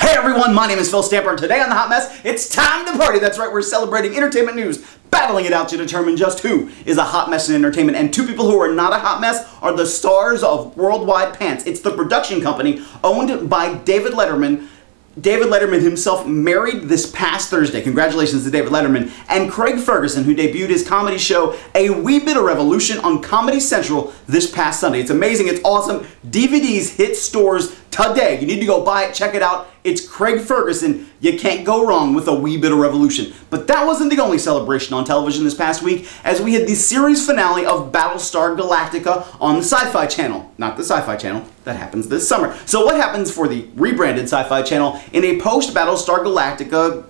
Hey everyone, my name is Phil Stamper, and today on The Hot Mess, it's time to party. That's right, we're celebrating entertainment news, battling it out to determine just who is a hot mess in entertainment. And two people who are not a hot mess are the stars of Worldwide Pants. It's the production company owned by David Letterman. David Letterman himself married this past Thursday. Congratulations to David Letterman. And Craig Ferguson, who debuted his comedy show, A Wee Bit of Revolution, on Comedy Central this past Sunday. It's amazing. It's awesome. DVDs hit stores today. You need to go buy it. Check it out. It's Craig Ferguson. You can't go wrong with A Wee Bit of Revolution. But that wasn't the only celebration on television this past week, as we had the series finale of Battlestar Gallactica on the Sci-Fi Channel. Not the Sci-Fi Channel. That happens this summer. So what happens for the rebranded Sci-Fi Channel in a post-Battlestar Gallactica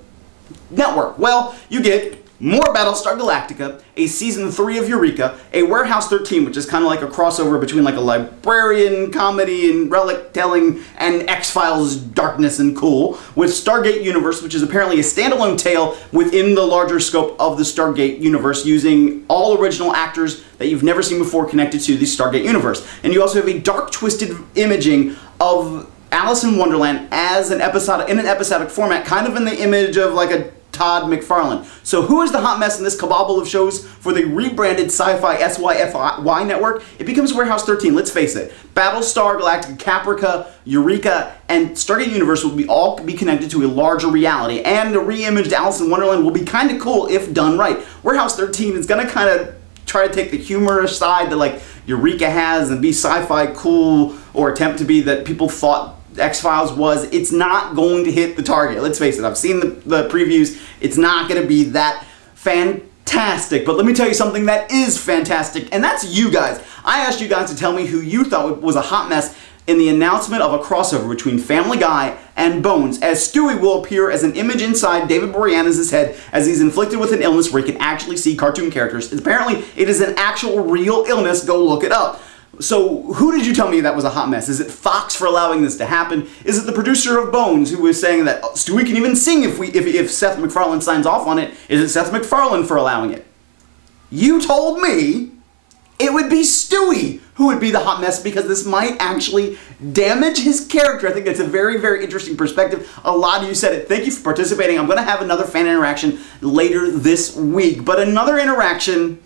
network? Well, you get more Battlestar Gallactica, a season 3 of Eureka, a Warehouse 13, which is kind of like a crossover between like a librarian comedy and relic telling and X-Files darkness and cool, with Stargate Universe, which is apparently a standalone tale within the larger scope of the Stargate Universe, using all original actors that you've never seen before connected to the Stargate Universe. And you also have a dark, twisted imaging of Alice in Wonderland as an episode in an episodic format, kind of in the image of like a Todd McFarlane. So who is the hot mess in this cabal of shows for the rebranded Sci-Fi SYFY network? It becomes Warehouse 13, let's face it. Battlestar Galactica, Caprica, Eureka, and Stargate Universe will all be connected to a larger reality, and the re-imaged Alice in Wonderland will be kind of cool if done right. Warehouse 13 is going to kind of try to take the humorous side that like Eureka has and be sci-fi cool, or attempt to be that people thought X-Files was. It's not going to hit the target. Let's face it, I've seen the previews. It's not going to be that fantastic. But let me tell you something that is fantastic, and that's you guys. I asked you guys to tell me who you thought was a hot mess in the announcement of a crossover between Family Guy and Bones, as Stewie will appear as an image inside David Boreanaz's head as he's inflicted with an illness where he can actually see cartoon characters. Apparently, it is an actual real illness. Go look it up. So, who did you tell me that was a hot mess? Is it Fox for allowing this to happen? Is it the producer of Bones who was saying that Stewie can even sing if Seth MacFarlane signs off on it? Is it Seth MacFarlane for allowing it? You told me it would be Stewie who would be the hot mess, because this might actually damage his character. I think that's a very, very interesting perspective. A lot of you said it. Thank you for participating. I'm going to have another fan interaction later this week. But another interaction,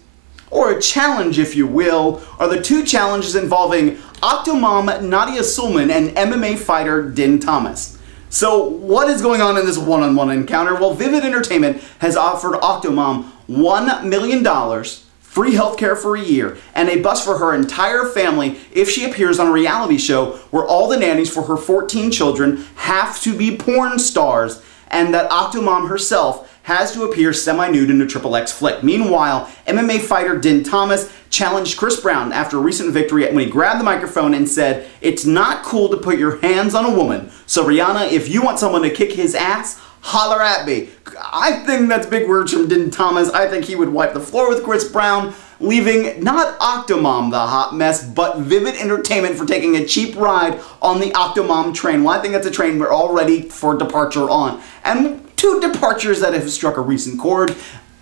or a challenge if you will, are the two challenges involving OctoMom Nadia Sulman and MMA fighter Din Thomas. So what is going on in this one-on-one encounter? Well, Vivid Entertainment has offered OctoMom $1 million, free healthcare for a year, and a bus for her entire family if she appears on a reality show where all the nannies for her 14 children have to be porn stars, and that OctoMom herself has to appear semi-nude in a XXX flick. Meanwhile, MMA fighter Din Thomas challenged Chris Brown after a recent victory when he grabbed the microphone and said, "It's not cool to put your hands on a woman. So Rhianna, if you want someone to kick his ass, holler at me." I think that's big words from Din Thomas. I think he would wipe the floor with Chris Brown, leaving not OctoMom the hot mess, but Vivid Entertainment for taking a cheap ride on the OctoMom train. Well, I think that's a train we're all ready for departure on. And two departures that have struck a recent chord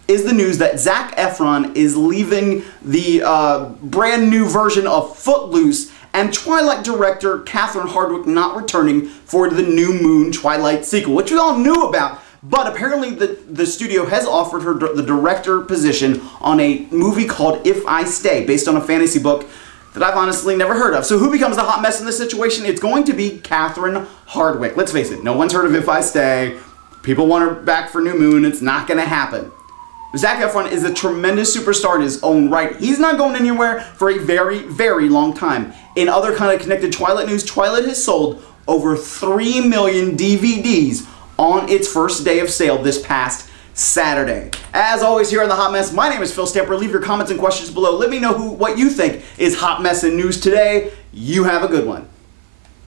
is the news that Zac Efron is leaving the brand new version of Footloose, and Twilight director Catherine Hardwicke not returning for the New Moon Twilight sequel, which we all knew about. But apparently the studio has offered her the director position on a movie called If I Stay, based on a fantasy book that I've honestly never heard of. So who becomes the hot mess in this situation? It's going to be Catherine Hardwicke. Let's face it, no one's heard of If I Stay. People want her back for New Moon. It's not going to happen. Zac Efron is a tremendous superstar in his own right. He's not going anywhere for a very, very long time. In other kind of connected Twilight news, Twilight has sold over 3 million DVDs on its first day of sale this past Saturday. As always, here on The Hot Mess, my name is Phil Stamper. Leave your comments and questions below. Let me know what you think is hot mess in news today. You have a good one.